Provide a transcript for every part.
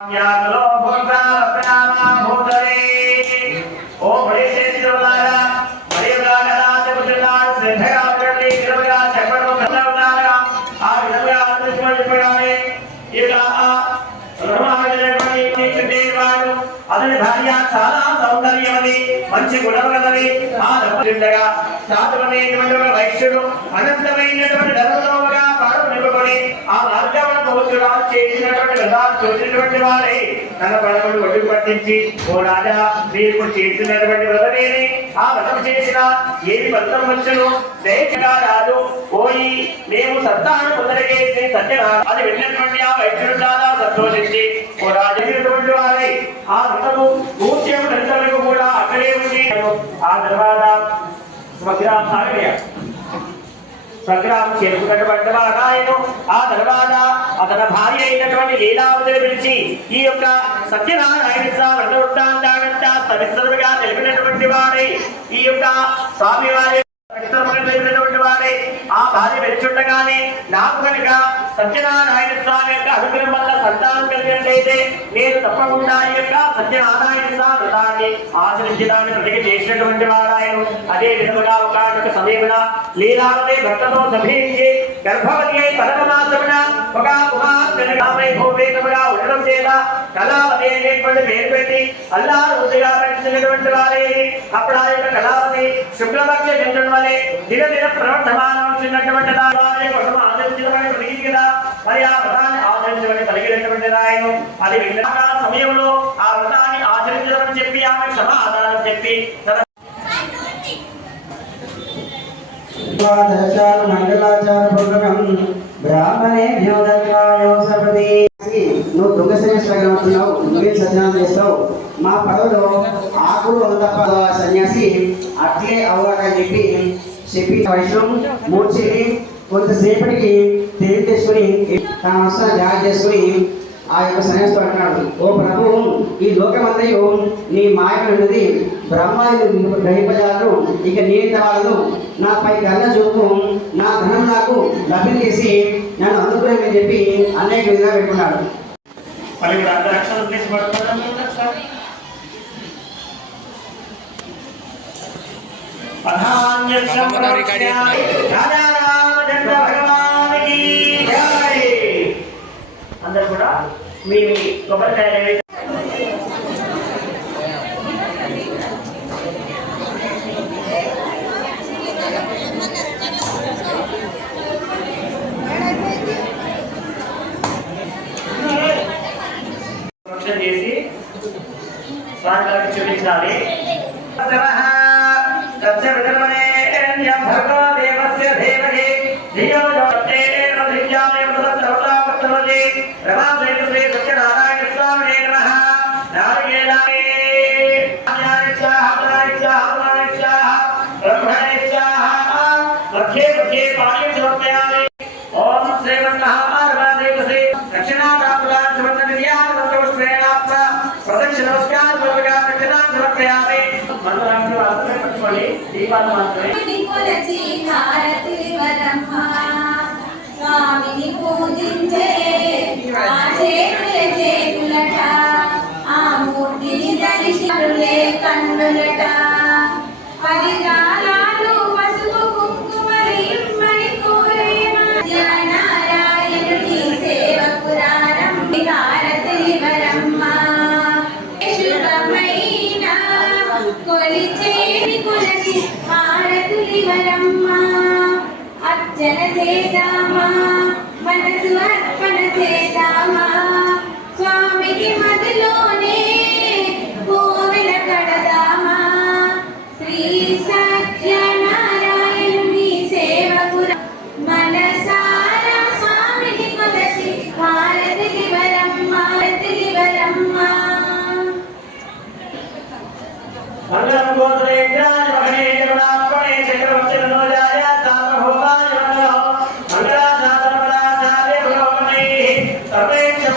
यागलो भूता प्रणामा भूतले ओ बड़े सेवलारा बड़े रागराज पुत्रनाथ श्रद्धया करले कृपया चक्र बदलनारा आ विधया आत्मस्मरण पड़ावे ఇలా దేవాడు అతని భార్య చాలా సౌందర్యవతి మంచి గుణగలది ఆ దంపతులుగా సాధువైనటువంటి వైశ్యుడు అనంతమైనటువంటి ధర్మలోగా పాడు నిలుపుకొని ఆ మార్గమును పవిత్రురాలు చేసినటువంటి వ్రతాలు చూసినటువంటి వారే తన పడవలు ఒడ్డు పట్టించి ఓ రాజా మీరు చేసినటువంటి వ్రతమేని ఆ వ్రతం చేసిన ఏమి ఫలితం వచ్చును దయచేగా రాజు ఓయి మేము సత్తాను పొందడిగే సత్యనారాయణ అది వెళ్ళినటువంటి ఆ వైద్యుడు చాలా సంతోషించి ఓ రాజైనటువంటి వారై ఆ వ్రతము పూర్తి కూడా అక్కడే ఉంది. ఆ తర్వాత స్వగ్రామం చేరుకున్నటువంటి వారాయను ఆ తర్వాత అతని భార్య అయినటువంటి లీలావతిని పిలిచి ఈ యొక్క సత్యనారాయణ స్వామి వ్రత వృత్తాంతానంతా సవిస్తరుగా తెలిపినటువంటి వారై ఈ యొక్క స్వామి వారి వారే ఆ భార్య వెళ్తుండగానే నాకు కనుక సత్యనారాయణ స్వామి యొక్క అనుగ్రహం వల్ల సంతానం కలిగినట్లయితే నేను తప్పకుండా ఈ యొక్క సత్యనారాయణ స్వామి వ్రతాన్ని ఆచరించడానికి ప్రతిజ్ఞ చేసినటువంటి వారాయను. అదే విధముగా ఒక సమయమున లీలావతి భక్తతో సభయించి గర్భవతి అయి పదమమాసమున ఒక కుమార్తెనుగా ఉండడం చేత కళావతి అనేటువంటి పేరు పెట్టి అల్లారు ముద్దుగా పెట్టినటువంటి వారే. అప్పుడు ఆ యొక్క కళావతి శుక్లపక్ష చంద్రుని వలె దినదిన ప్రవర్తమానటువంటి ఆదరించడం కలిగింది కదా. మరి ఆ వ్రతాన్ని ఆచరించడం కలిగినటువంటి రాయను అది విన్న సమయంలో ఆ వ్రతాన్ని ఆచరించడం చెప్పి ఆమె సమాధానం చెప్పి నువ్వు దొంగ సన్యాసి అవుతున్నావు, నువ్వేం సత్యనారాయణ చేస్తావు, మా పడవలో ఆకులు తప్ప సన్యాసి అట్లే అవగాహన చెప్పి వైష్ణవం మూర్చిని కొంతసేపటికి తేలి తెచ్చుకొని తన వస్త్రాన్ని ధ్యానం చేసుకుని ఆ యొక్క సన్యాసితో అంటున్నాడు, ఓ ప్రభు, ఈ లోకమంతయు నీ మాయకు ఉన్నది, బ్రహ్మాది గ్రహింపజాలను, ఇక నీంత వాళ్ళు నాపై కళ్ళ చూపు నా ధనం నాకు లభ్యం చేసి నన్ను అందుకుని చెప్పి అనేక విధంగా పెట్టుకున్నాడు. అందరు కూడా మీ కొబ్బరికాయలు చేసి స్వామివారికి చూపించాలి. సత్యనారాయణ స్వామి ఓం శ్రీమన్నారాయణ ప్రదక్షిణ దీపాలు మాత్రమే స్వామిని పూజించే చేతులట, ఆ మూర్తిని దర్శనులే కన్నులట, 10 గాలాలు పసుపు కుంకుమరి నారాయణుని సేవకురారం హారతివరమ్మ శుభమైన కొలిచేని కొలచి హారతులివరమ్మ అర్చన చేద్దామా, మనసు అర్పణ చేద్దామా, స్వామికి మదిలోనే కోవెల కడదామా, శ్రీ సత్యనారాయణుని సేవకుర మనసారా స్వామిని కొలసి హారతివరమ్మ హారతివరమ్మ. సర్వేక్ష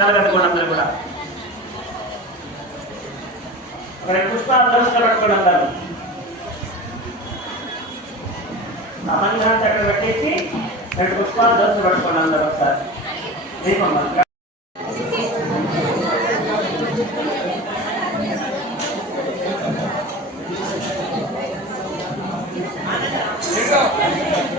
కలగట్టుకోండి అందరూ కూడా. రెండు పుష్పాలు దర్శనం పట్టుకోండి అందరూ. అమంగాన్ని అక్కడ పెట్టేసి రెండు పుష్పాలు దర్శనం పట్టుకోండి అందరూ ఒకసారి. దీపం Let's go.